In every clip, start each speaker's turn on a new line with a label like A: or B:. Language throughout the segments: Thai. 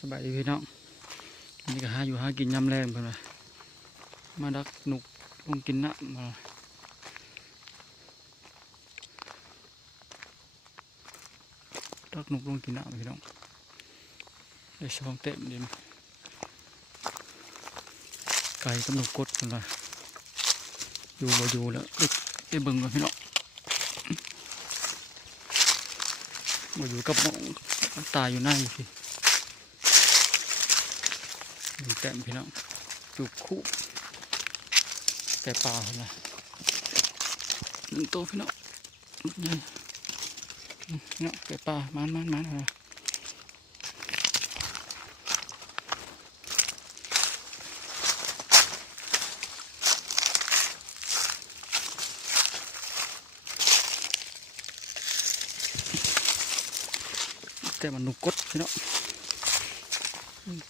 A: สบายดีพี่น้องอันนี้ก็หาอยู่หากินยำแรงเพิ่นมาดักหนุกลงกินน้ำมาดักหนุกลงกินน้ำพี่น้องได้ช่องเต็มดินไก่กับหนุกกดเพิ่นอยู่บ่อยู่แล้วเอ้ยไปเบิ่งก่อนพี่น้องบ่อยู่กับมองตายอยู่ในพี่ งแต้มพี่น้องจูบคู่แต่ปลาเหรอหมหนึ่งตัวพี่น้องใหญ่เนาะแต่ปลามันมันมันเหรอแต่มันนุกกดพี่น้อง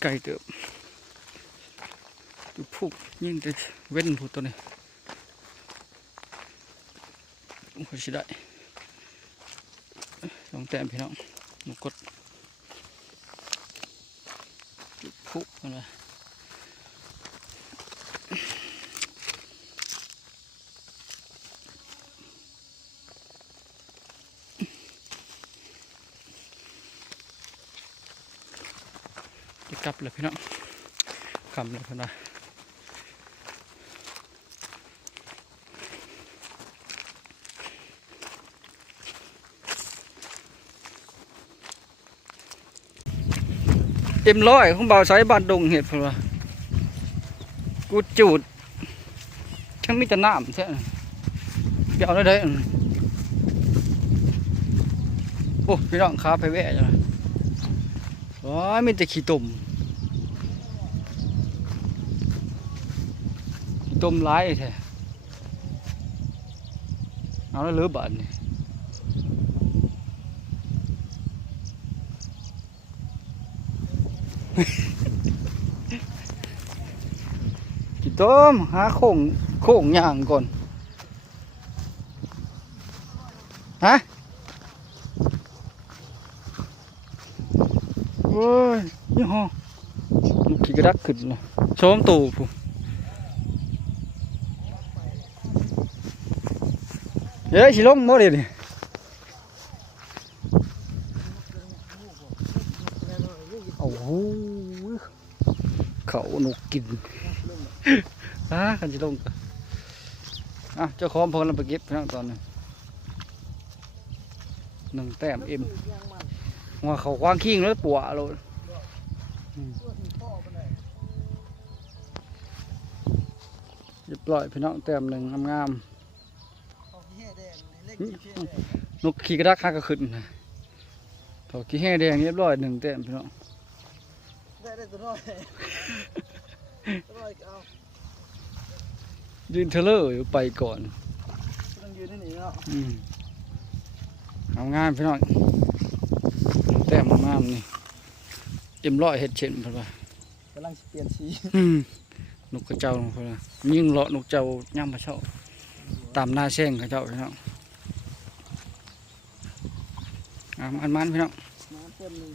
A: ไก่เติบ ดูผูกยิ่งจะเว้นผูกตัวนี้โอ้โหชิได้สองแต้มพี่น้องหนูกดดูผูกมันละจะกลับเลยพี่น้องกำเลยพี่น้อง เอ็มร้อยของเบาสายบ้านดงเห็ดพนว่ากูจูดช่างมีแต่น้ำใช่ไหมเดี๋ยวได้ได้อันโอ้พี่น้องค้าไปแวะจ้ะว้ายมีแต่ขี้ตุ่มขี้ตุ่มร้ายแท้เอาแล้วเลือบาทนี่ กิต้มหาโค้งโค้งย่างก่อน ฮะโอ้ยยี่ห้อขี่กระดักขึ้นนะโชมตูผู้เฮ้ยสิลงหมดเลยนี่ โอ้โหเขาหนกกินอ่าขันจะลงอะเจ้าของเพนเราไปเก็บพี่น้องตอนนี้หนึ่งแต้มเอ็มว่าเขากว้างขี้งแล้วปัวโลดอืมเรียบร้อยพี่น้องแต้มหนึ่งงามๆนกขี่กระดักข้าก็ขึ้นนะเขาขี้แห้แดงเรียบร้อยหนึ่งแต้มพี่น้อง
B: ได้ได้ตัวน้อยตัวน้อยเอา
A: ยืนเทเลอร์อยู่ไปก่อน
B: ต้องยืนนี่นี่เนาะ
A: อืมเอางามพี่น้องแต้มงามนี่เอ็มร้อยเห็ดเช่นเพิ่นว่ากำ
B: ลังสิเปลี่ยนสี
A: อืมนกกระเจ้าเพิ่นว่ายิ่งเลาะนกเจ้าย่ำพระเจ้าตามหน้าแซงกระเจ้าพี่น้องอ่ามันมันพี่น้อง
B: น้ำเต็มหนึ่ง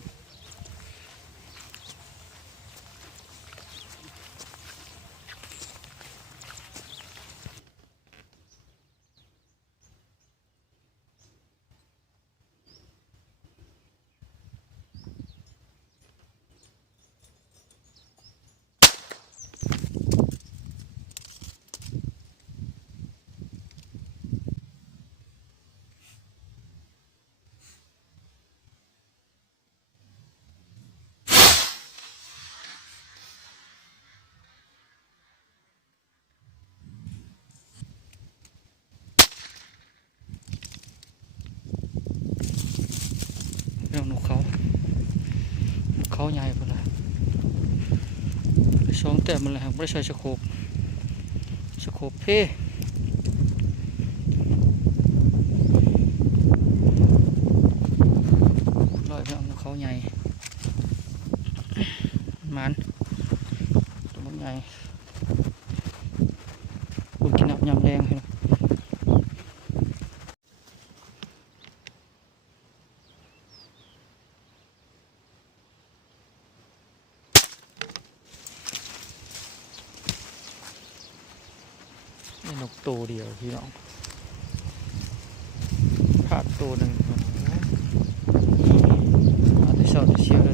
A: เรื่องนกเขานก เขาใหญ่ไปเลยสองแต้มมันเลยครับไม่ใช่สโคปสโคปเพ่ลอยไปเองนกเขาใหญ่มันตัวมันใหญ่ ตัวเดียวพี่น้องพาดตัวหนึ่งอาจด้สอดเชื่อ